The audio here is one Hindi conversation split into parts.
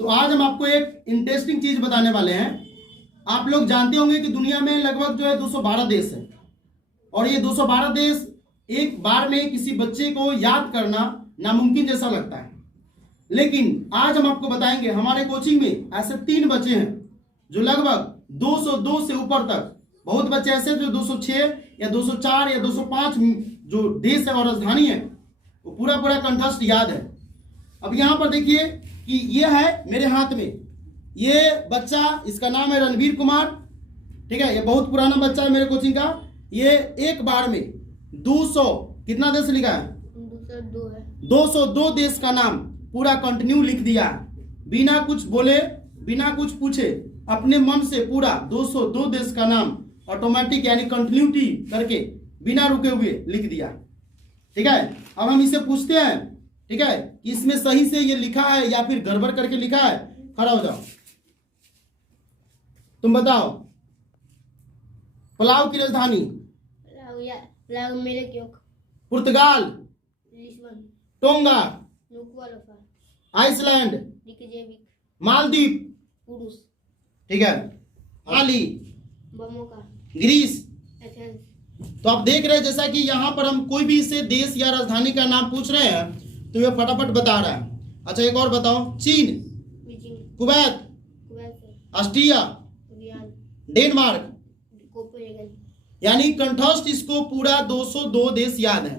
तो आज हम आपको एक इंटरेस्टिंग चीज बताने वाले हैं। आप लोग जानते होंगे कि दुनिया में लगभग जो है 212 देश है और ये 212 देश एक बार में किसी बच्चे को याद करना नामुमकिन जैसा लगता है। लेकिन आज हम आपको बताएंगे हमारे कोचिंग में ऐसे 3 बच्चे हैं जो लगभग 202 से ऊपर तक, बहुत बच्चे ऐसे जो 206 या 204 या 205 जो देश है और राजधानी है वो पूरा कंठस्थ याद है। अब यहाँ पर देखिए कि ये है मेरे हाथ में, ये बच्चा, इसका नाम है रणवीर कुमार। ठीक है, ये बहुत पुराना बच्चा है मेरे कोचिंग का। ये एक बार में 200 कितना देश लिखा है? 202 है। 202 देश का नाम पूरा कंटिन्यू लिख दिया, बिना कुछ बोले बिना कुछ पूछे, अपने मन से पूरा 202 देश का नाम ऑटोमेटिक यानी कंटिन्यूटी करके बिना रुके हुए लिख दिया। ठीक है, अब हम इसे पूछते हैं, ठीक है, कि इसमें सही से ये लिखा है या फिर गड़बड़ करके लिखा है। खड़ा हो जाओ, तुम बताओ। पलाव की राजधानी पुर्तगाल, टोंगा, आइसलैंड, मालदीव, ठीक है, माली, ग्रीस। तो आप देख रहे हैं जैसा कि यहाँ पर हम कोई भी इसे देश या राजधानी का नाम पूछ रहे हैं तो ये फटाफट बता रहा है। अच्छा एक और बताओ, चीन, कुवैत, ऑस्ट्रिया, डेनमार्क, यानी कंठस्थ इसको पूरा 202 देश याद है।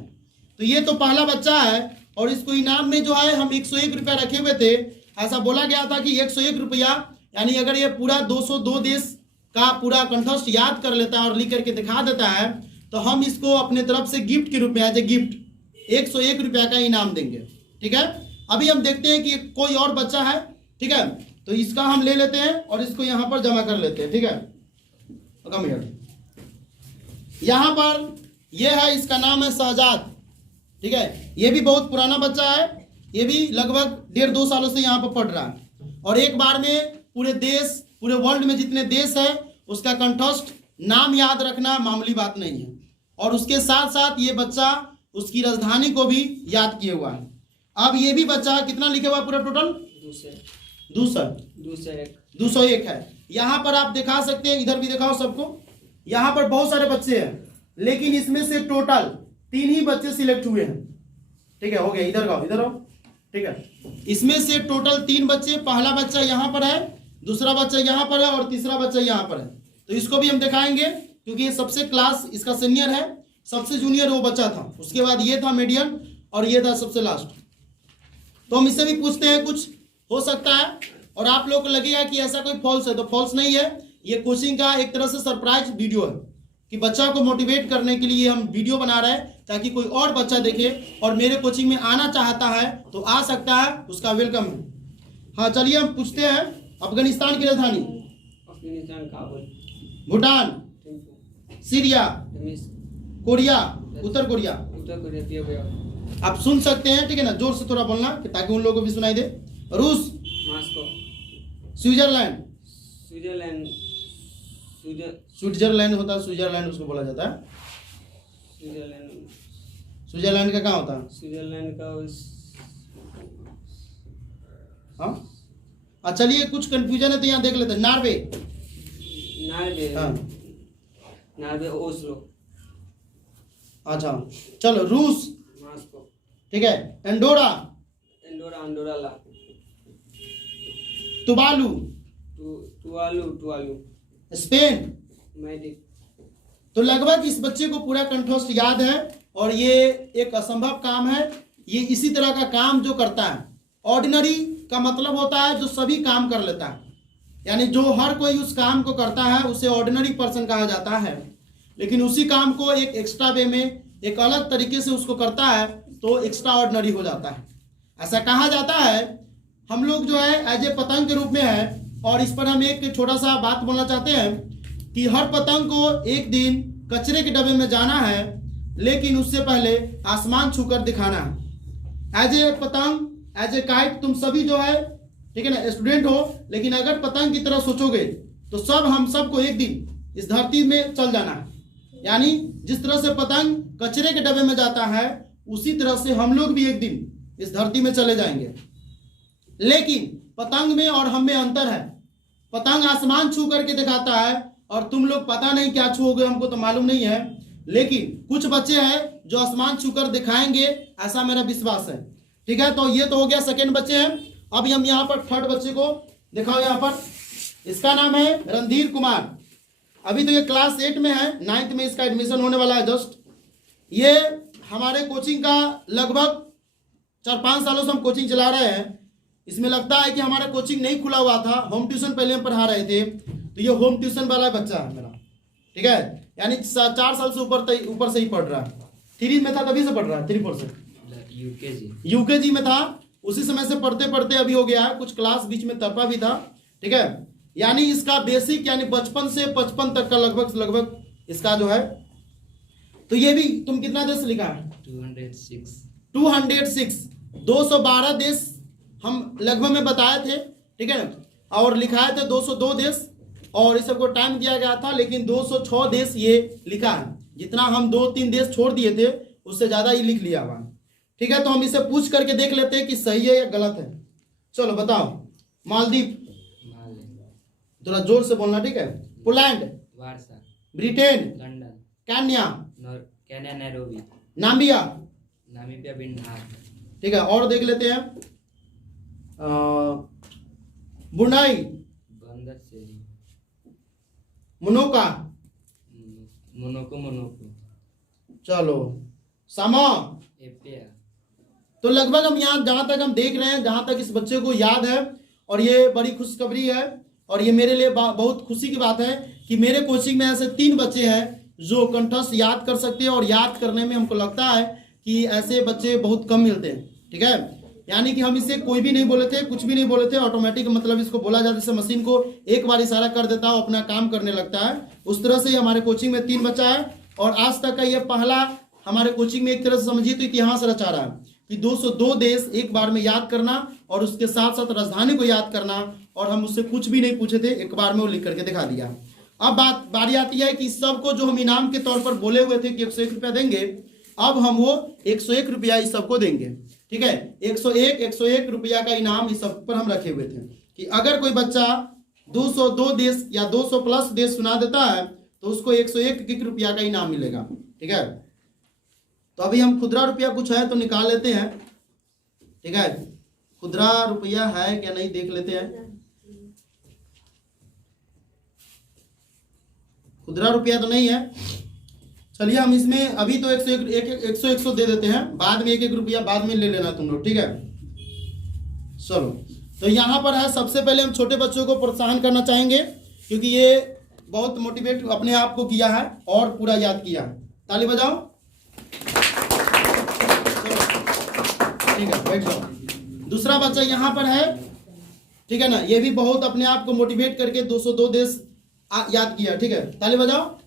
तो ये तो पहला बच्चा है और इसको इनाम में जो है हम 101 रुपया रखे हुए थे। ऐसा बोला गया था कि 101 रुपया, यानी अगर ये पूरा 202 देश का पूरा कंठस्थ याद कर लेता है और लिख करके दिखा देता है तो हम इसको अपने तरफ से गिफ्ट के रूप में एज ए गिफ्ट 101 रुपया का इनाम देंगे। ठीक है, अभी हम देखते हैं कि कोई और बच्चा है। ठीक है, तो इसका हम ले लेते हैं और इसको यहाँ पर जमा कर लेते हैं। ठीक है, यहाँ पर यह है, इसका नाम है शहजाद। ठीक है, ये भी बहुत पुराना बच्चा है, ये भी लगभग 1.5-2 सालों से यहाँ पर पढ़ रहा है और एक बार में पूरे देश, पूरे वर्ल्ड में जितने देश है उसका कंठस्थ नाम याद रखना मामूली बात नहीं है। और उसके साथ साथ ये बच्चा उसकी राजधानी को भी याद किए हुआ है। अब ये भी बच्चा कितना लिखे हुआ पूरा टोटल? 201 है। यहाँ पर आप दिखा सकते हैं, इधर भी दिखाओ सबको। यहाँ पर बहुत सारे बच्चे हैं लेकिन इसमें से टोटल 3 ही बच्चे सिलेक्ट हुए हैं। ठीक है, हो गया, इधर आओ, इधर आओ। ठीक है, इसमें से टोटल 3 बच्चे, पहला बच्चा यहाँ पर है, दूसरा बच्चा यहाँ पर है और तीसरा बच्चा यहाँ पर है। तो इसको भी हम दिखाएंगे क्योंकि ये सबसे क्लास इसका सीनियर है, सबसे जूनियर वो बच्चा था, उसके बाद ये था मीडियम और ये था सबसे लास्ट। तो हम इससे भी पूछते हैं, कुछ हो सकता है और आप लोग को लगेगा कि ऐसा कोई फॉल्स है, तो फॉल्स नहीं है। ये कोचिंग का एक तरह से सरप्राइज वीडियो है कि बच्चा को मोटिवेट करने के लिए हम वीडियो बना रहे हैं ताकि कोई और बच्चा देखे और मेरे कोचिंग में आना चाहता है तो आ सकता है, उसका वेलकम है। हाँ चलिए हम पूछते हैं, अफगानिस्तान की राजधानी? भूटान, सीरिया, कोरिया, उत्तर कोरिया। आप सुन सकते हैं, ठीक है ना, जोर से थोड़ा बोलना ताकि उन लोगों को भी सुनाई दे। रूस, मॉस्को, स्विट्जरलैंड, स्विट्जरलैंड होता है, स्विट्जरलैंड उसको बोला जाता है। स्विट्जरलैंड का कहाँ होता है? स्विट्जरलैंड का हाँ, चलिए कुछ कंफ्यूजन है तो यहाँ देख लेते हैं। नॉर्वे, हाँ, नॉर्वे, ओस्लो। अच्छा चलो, रूस, मॉस्को, ठीक है, Andorra, Andorra, Tuvalu, Tuvalu, Spain. Madrid. तो लगभग इस बच्चे को पूरा कंठस्थ याद है और ये एक असंभव काम है। ये इसी तरह का काम जो करता है, ऑर्डिनरी का मतलब होता है जो सभी काम कर लेता है, यानी जो हर कोई उस काम को करता है उसे ऑर्डिनरी पर्सन कहा जाता है। लेकिन उसी काम को एक एक्स्ट्रा वे में, एक अलग तरीके से उसको करता है तो एक्स्ट्रा ऑर्डिनरी हो जाता है। ऐसा कहा जाता है। हम लोग जो है एज ए पतंग के रूप में है और इस पर हम एक छोटा सा बात बोलना चाहते हैं कि हर पतंग को एक दिन कचरे के डब्बे में जाना है, लेकिन उससे पहले आसमान छूकर दिखाना है। एज ए पतंग, एज ए काइट, तुम सभी जो है, ठीक है ना, स्टूडेंट हो, लेकिन अगर पतंग की तरह सोचोगे तो हम सबको एक दिन इस धरती में चल जाना है। यानी जिस तरह से पतंग कचरे के डब्बे में जाता है उसी तरह से हम लोग भी एक दिन इस धरती में चले जाएंगे। लेकिन पतंग में और हम में अंतर है। पतंग आसमान छू करके दिखाता है और तुम लोग पता नहीं क्या छूओगे, हमको तो मालूम नहीं है, लेकिन कुछ बच्चे हैं जो आसमान छूकर दिखाएंगे, ऐसा मेरा विश्वास है। ठीक है, तो ये तो हो गया सेकेंड बच्चे हैं। अभी हम यहाँ पर थर्ड बच्चे को दिखाओ। यहाँ पर इसका नाम है रणधीर कुमार। अभी तो ये क्लास 8 में है, 9th में इसका एडमिशन होने वाला है जस्ट। ये हमारे कोचिंग का लगभग 4-5 सालों से हम कोचिंग चला रहे हैं। इसमें लगता है कि हमारा कोचिंग नहीं खुला हुआ था, होम ट्यूशन पहले हम पढ़ा रहे थे, तो ये होम ट्यूशन वाला बच्चा है मेरा। ठीक है, यानी 4 साल से ऊपर से ही पढ़ रहा है। 3 में था तभी से पढ़ रहा है, 3-4 से यूकेजी में था, उसी समय से पढ़ते पढ़ते अभी हो गया है। कुछ क्लास बीच में तरपा भी था। ठीक है, यानी इसका बेसिक यानी बचपन से 55 तक का लगभग इसका जो है। तो ये भी तुम कितना देश लिखा है? 206 212 देश हम लगभग में बताए थे। ठीक है ना, और लिखाए थे 202 देश, और इस सबको टाइम दिया गया था, लेकिन 206 देश ये लिखा है। जितना हम 2-3 देश छोड़ दिए थे उससे ज़्यादा ही लिख लिया हुआ। ठीक है, तो हम इसे पूछ करके देख लेते हैं कि सही है या गलत है। चलो बताओ। मालदीव, थोड़ा जोर से बोलना। ठीक है। Poland, Britain, London, Kenya, Nairobi, Namibia, Bihar. ठीक है, और देख लेते हैं। ब्रुनाई, मोनाको, चलो सामो। तो लगभग हम यहाँ जहाँ तक हम देख रहे हैं, जहाँ तक इस बच्चे को याद है, और ये बड़ी खुशखबरी है, और ये मेरे लिए बहुत खुशी की बात है कि मेरे कोचिंग में ऐसे 3 बच्चे हैं जो कंठस्थ याद कर सकते हैं, और याद करने में हमको लगता है कि ऐसे बच्चे बहुत कम मिलते हैं। ठीक है, यानी कि हम इसे कोई भी नहीं बोले थे, कुछ भी नहीं बोले थे, ऑटोमेटिक मतलब इसको बोला जाता है, जैसे मशीन को एक बार इशारा कर देता है अपना काम करने लगता है, उस तरह से हमारे कोचिंग में 3 बच्चा है। और आज तक का ये पहला हमारे कोचिंग में एक तरह से समझिए तो इतिहास रचा रहा है कि 202 देश एक बार में याद करना, और उसके साथ साथ राजधानी को याद करना, और हम उससे कुछ भी नहीं पूछे थे, एक बार में वो लिख करके दिखा दिया। अब बारी आती है कि सबको जो हम इनाम के तौर पर बोले हुए थे कि 101 रुपया देंगे, अब हम वो 101 रुपया इस सबको देंगे। ठीक है, 101 रुपया का इनाम इस सब पर हम रखे हुए थे कि अगर कोई बच्चा 202 देश या 200 प्लस देश सुना देता है तो उसको 101 रुपया का इनाम मिलेगा। ठीक है, तो अभी हम खुदरा रुपया कुछ है तो निकाल लेते हैं। ठीक है, खुदरा रुपया है क्या नहीं देख लेते हैं। खुदरा रुपया तो नहीं है। चलिए हम इसमें अभी तो 100 दे देते हैं, बाद में 1-1 रुपया बाद में ले लेना तुम लोग। ठीक है, चलो। तो यहाँ पर है, सबसे पहले हम छोटे बच्चों को प्रोत्साहन करना चाहेंगे क्योंकि ये बहुत मोटिवेट अपने आप को किया है और पूरा याद किया है। ताली बजाओ। ठीक है, बैठ जाओ। दूसरा बच्चा यहाँ पर है। ठीक है ना, ये भी बहुत अपने आप को मोटिवेट करके 202 देश याद किया। ठीक है, ताली बजाओ।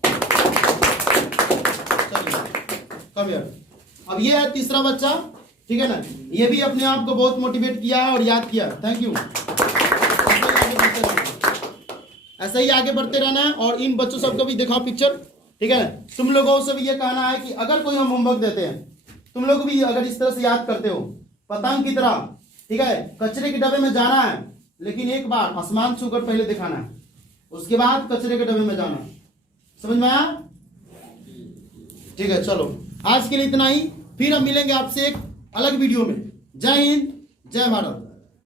कम यार। अब ये है तीसरा बच्चा। ठीक है ना, ये भी अपने आप को बहुत मोटिवेट किया है और याद किया। Thank you. ऐसे ही आगे बढ़ते रहना है, और इन बच्चों सबको भी दिखाओ पिक्चर। ठीक है ना, तुम लोगों से भी ये कहना है कि अगर कोई हम होमवर्क देते हैं, तुम लोग भी अगर इस तरह से याद करते हो पतंग की तरह, ठीक है, कचरे के डब्बे में जाना है, लेकिन एक बार आसमान छूकर पहले दिखाना है, उसके बाद कचरे के डब्बे में जाना। समझ में आया? ठीक है, चलो आज के लिए इतना ही। फिर हम मिलेंगे आपसे एक अलग वीडियो में। जय हिंद, जय भारत।